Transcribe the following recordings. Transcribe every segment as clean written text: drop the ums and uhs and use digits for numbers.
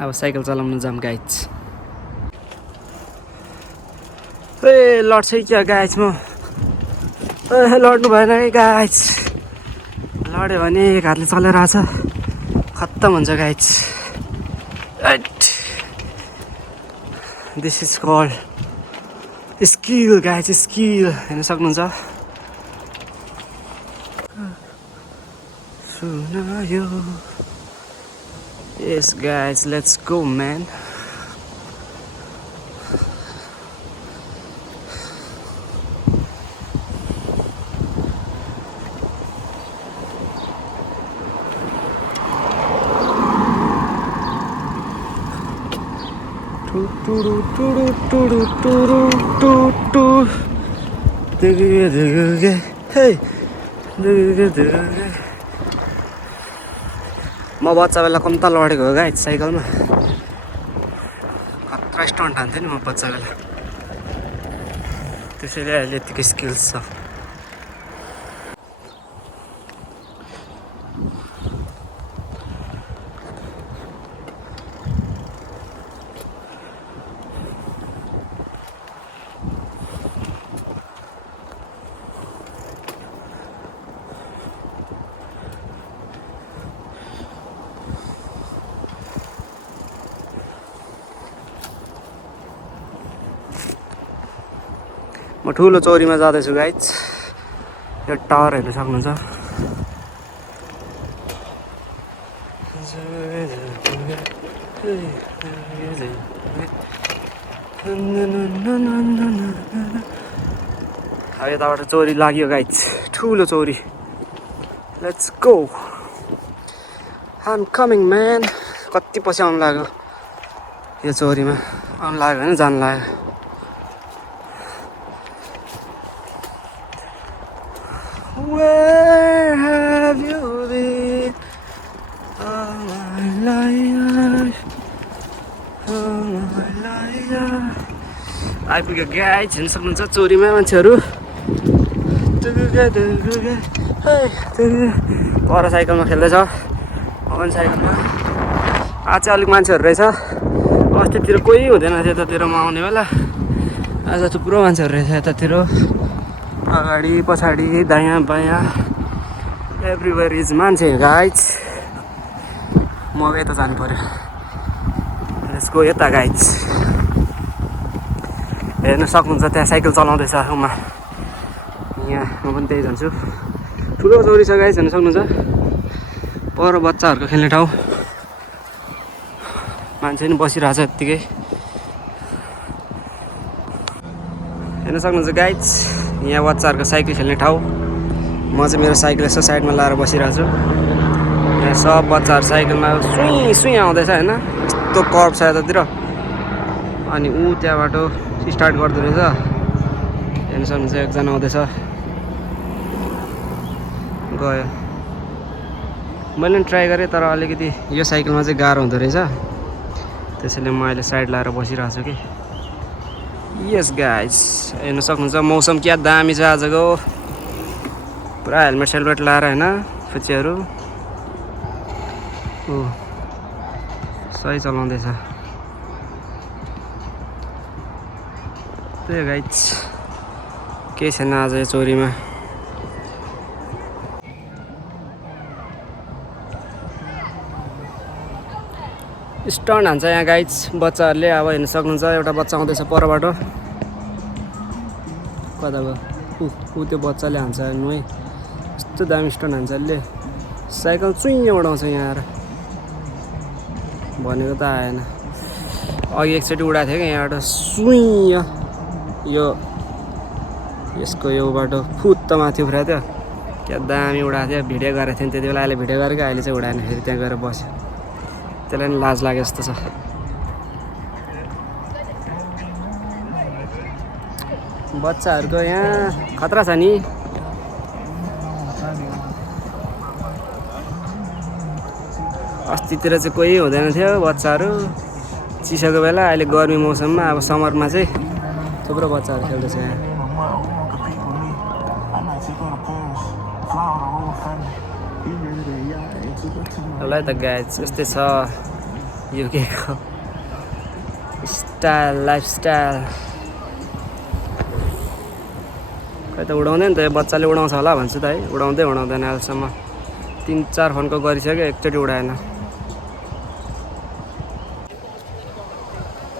अब साइकल चलाउन जाम गाइज। ए लड्छ क्या गाइज म लड्नु भएन है गाइज। लड्यो भने एक हातले चलेर आछ खत्तम हुन्छ guys. This is called skill guys skill हेर्न सक्नुहुन्छ। सुनायो यस गाइज लेट्स गो म्यान। म बच्चा बेला कम्ता लडेको हो गाइज साइकलमा। खतरा स्टन्ट हान्थेँ नि म बच्चा बेला, त्यसैले अहिले यतिकै स्किल्स छ। म ठुलो चौरीमा जाँदैछु गाइज। यो टावर हेर्न सक्नुहुन्छ। अब यताबाट चोरी लाग्यो गाइज, ठुलो चोरी। Let's go I'm coming man. कति पछि आउनु लाग्यो यो चोरीमा, आउनु लाग्यो भने जानु लाग्यो। Where have you been all my life, all my life? आइपुग्यो गाइज, हेर्न सक्नुहुन्छ चोरीमा मान्छेहरू। पर साइकलमा खेल्दैछ, अन साइकलमा। आज चाहिँ अलिक मान्छेहरू रहेछ। अस्तितिर कोही हुँदैन थियो यतातिर म आउने बेला, आज थुप्रो मान्छेहरू रहेछ यतातिर। अगाडि पछाडि दायाँ बायाँ एभ्रिवेयर इज मान्छे गाइज। म यता जानु पर्यो, यसको यता गाइज। हेर्न सक्नुहुन्छ त्यहाँ साइकल चलाउँदैछ उमा, यहाँ म पनि त्यही जान्छु। ठुलो चोरी छ गाइज, हेर्न सक्नुहुन्छ। पर बच्चाहरूको खेल्ने ठाउँ, मान्छे पनि बसिरहेको छ यत्तिकै। हेर्न सक्नुहुन्छ गाइज, यहाँ बच्चाहरूको साइकल खेल्ने ठाउँ। म चाहिँ मेरो साइकल यसो साइडमा लाएर बसिरहेको छु। यहाँ सब बच्चाहरू साइकलमा सुई सुई आउँदैछ होइन, यस्तो कर्भ छ यतातिर। अनि ऊ त्यहाँबाट स्टार्ट गर्दो रहेछ। हेर्न सक्नुहुन्छ एकजना आउँदैछ, गयो। मैले पनि ट्राई गरेँ तर अलिकति यो साइकलमा चाहिँ गाह्रो हुँदो रहेछ, त्यसैले म अहिले साइड लाएर बसिरहेको छु कि। यस गाइज, हेर्न सक्नुहुन्छ मौसम क्या दामी छ आजको। पुरा हेलमेट सेलमेट लाएर होइन फुच्चीहरू। सही चलाउँदैछ। त्यही गाइज, केही छैन आज यो चोरीमा। स्टन्ट हान्छ यहाँ गाइज बच्चाहरूले। अब हेर्न सक्नुहुन्छ एउटा बच्चा आउँदैछ परबाट। कता गयो ऊ त्यो बच्चाले हान्छ हेर्नु है, यस्तो दामी स्टन्ट हान्छ अहिले। साइकल चुइँ उडाउँछ यहाँ आएर, भनेको त आएन। अघि एकचोटि उडाएको थियो क्या यहाँबाट सुइँ, यो यसको योबाट फुत्त माथि उफ्रेको थियो। क्या दामी उडाएको थियो, भिडियो गरेको थियो त्यति बेला। अहिले भिडियो गरेको, अहिले चाहिँ उडाएन। फेरि त्यहाँ गएर बस्यो, त्यसलाई पनि लाज लाग्यो जस्तो छ। बच्चाहरूको यहाँ खतरा छ नि। अस्तितिर चाहिँ कोही हुँदैन थियो बच्चाहरू चिसोको बेला। अहिले गर्मी मौसममा अब समरमा चाहिँ थुप्रो बच्चाहरू खेल्दैछ यहाँ। ल त गाइज यस्तै छ। युकेको स्टाइल लाइफस्टाइल खै त उडाउँदैन त यो बच्चाले उडाउँछ होला भन्छु त है उडाउँदै उडाउँदैन अहिलेसम्म 3-4 फोनको गरिसक्यो एकचोटि उडाएन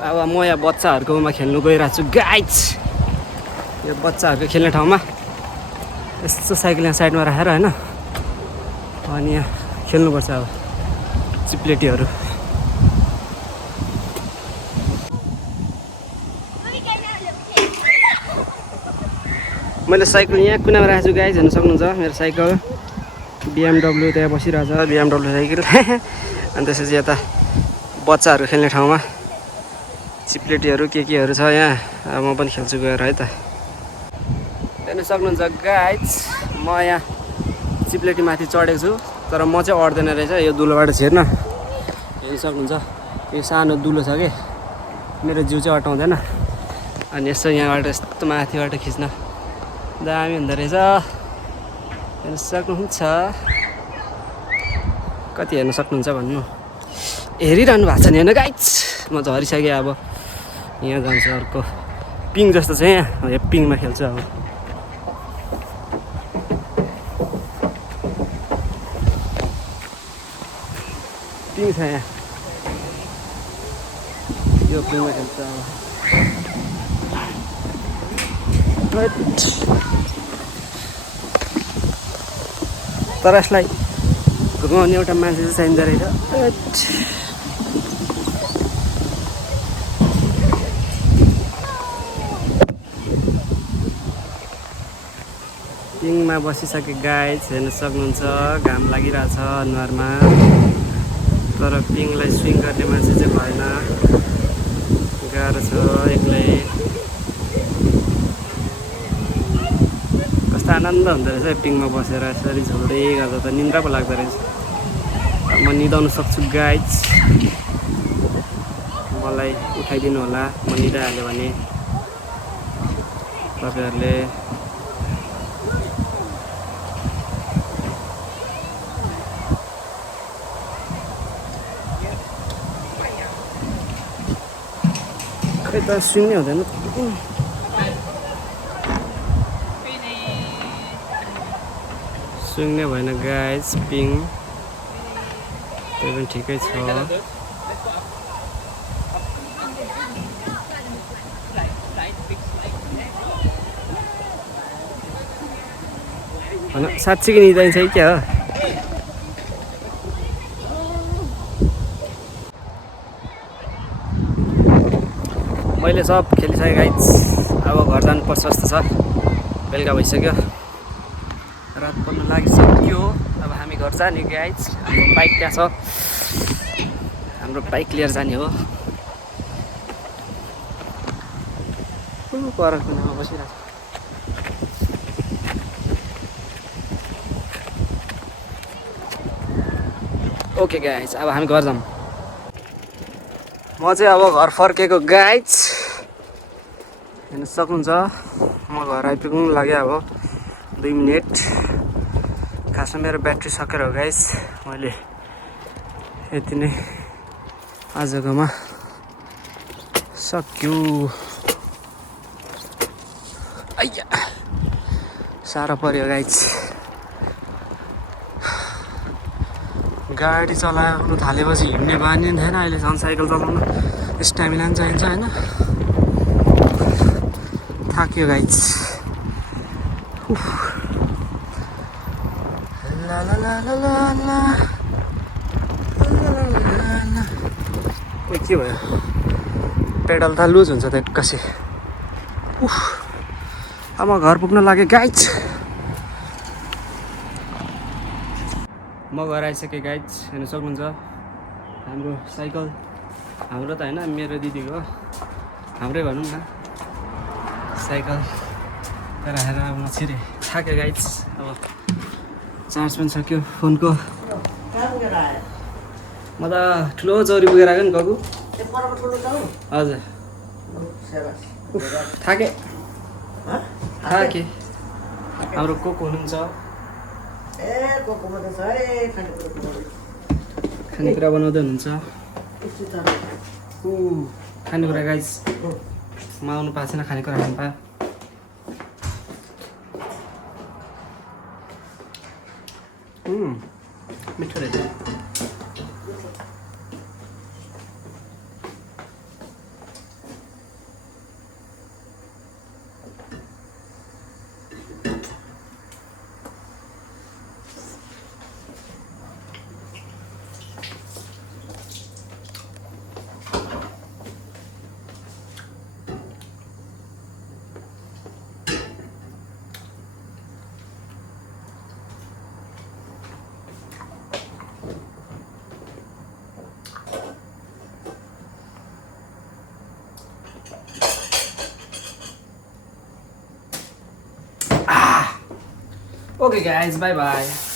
अब म यहाँ बच्चाहरूकोमा खेल्नु गइरहेको छु गाइज यो बच्चाहरूको खेल्ने ठाउँमा यस्तो साइकल यहाँ साइडमा राखेर होइन अनि यहाँ खेल्नुपर्छ अब चिप्लेटीहरू मैले साइकल यहाँ कुनामा राखेको छु गाइज हेर्न सक्नुहुन्छ मेरो साइकल BMW त्यहाँ बसिरहेछ BMW साइकल अनि त्यसपछि यता बच्चाहरू खेल्ने ठाउँमा चिप्लेटीहरू केहरू छ यहाँ अब म पनि खेल्छु गएर है त हेर्न सक्नुहुन्छ गाइज म यहाँ चिप्लेटी माथि चढेको छु तर म चाहिँ अड्दैन रहेछ यो दुलोबाट छिर्न हेर्न सक्नुहुन्छ यो सानो दुलो छ कि मेरो जिउ चाहिँ अटाउँदैन अनि यसो यहाँबाट यस्तो माथिबाट खिच्न दामी हुँदो रहेछ हेर्न सक्नुहुन्छ कति हेर्न सक्नुहुन्छ भन्नु हेरिरहनु भएको छ नि होइन गाइज म झरिसकेँ अब यहाँ जान्छ अर्को पिङ जस्तो छ यहाँ यो पिङमा खेल्छु अब पिङ छ यहाँ यो पिङमा खेल्छु अब तर यसलाई घुमाउने एउटा मान्छे चाहिँ चाहिँदो रहेछ पिङमा बसिसके गाइज हेर्न सक्नुहुन्छ घाम लागिरहेछ अनुहारमा तर पिङलाई स्विङ गर्ने मान्छे चाहिँ भएन गाह्रो छ एक्लै कस्तो आनन्द हुँदो रहेछ पिङमा बसेर यसरी झुल्दै गर्दा त निन्द्रा पो लाग्दो रहेछ म निदाउन सक्छु गाइज मलाई उठाइदिनु होला म निदाइहाल्यो भने तपाईँहरूले खै त स्विङ नै हुँदैन स्विङ नै भएन गाइज पिङ त्यो पनि ठिकै छ होइन साँच्चीकै निदाइन्छ कि क्या हो मैले सब खेलिसकेँ गाइज अब घर जानुपर्छ जस्तो छ बेलुका भइसक्यो रात पर्न लागिसक्यो अब हामी घर जाने गाइज हाम्रो बाइक त्यहाँ छ हाम्रो बाइक लिएर जाने हो पर कुनामा बसिरहेको ओके गाइज अब हामी घर जाऊँ म चाहिँ अब घर फर्केको गाइज हेर्न सक्नुहुन्छ म घर आइपुग्नु लाग्यो अब 2 मिनट खासमा मेरो ब्याट्री सकेर हो गाइज मैले यति नै आजकोमा सक्यो आइया साह्रो पर्यो गाइज गाडी चलाउनु थालेपछि हिँड्ने बानी थिएन अहिले झन् साइकल चलाउनु स्ट्यामिना पनि चाहिन्छ होइन थाक्यो गाइज ला ला ला ला ला ला के भयो पेडल त लुज हुन्छ त एक्कासी अब म घर पुग्न लागेँ गाइज म घर आइसकेँ गाइज हेर्न सक्नुहुन्छ हाम्रो साइकल हाम्रो त होइन मेरो दिदीको हाम्रै भनौँ न साइकल राखेर अब म छिरेँ थाक्यो गाइज अब चार्ज पनि सक्यो फोनको म त ठुलो चौरी पुगेर आएको नि काकु हजुर थाकेँ हाम्रो को हुनुहुन्छ खानेकुरा बनाउँदै हुनुहुन्छ खानेकुरा गाइस म आउनु पाएको छैन खानेकुरा खानु पायो मिठो रहेछ Okay guys, bye bye.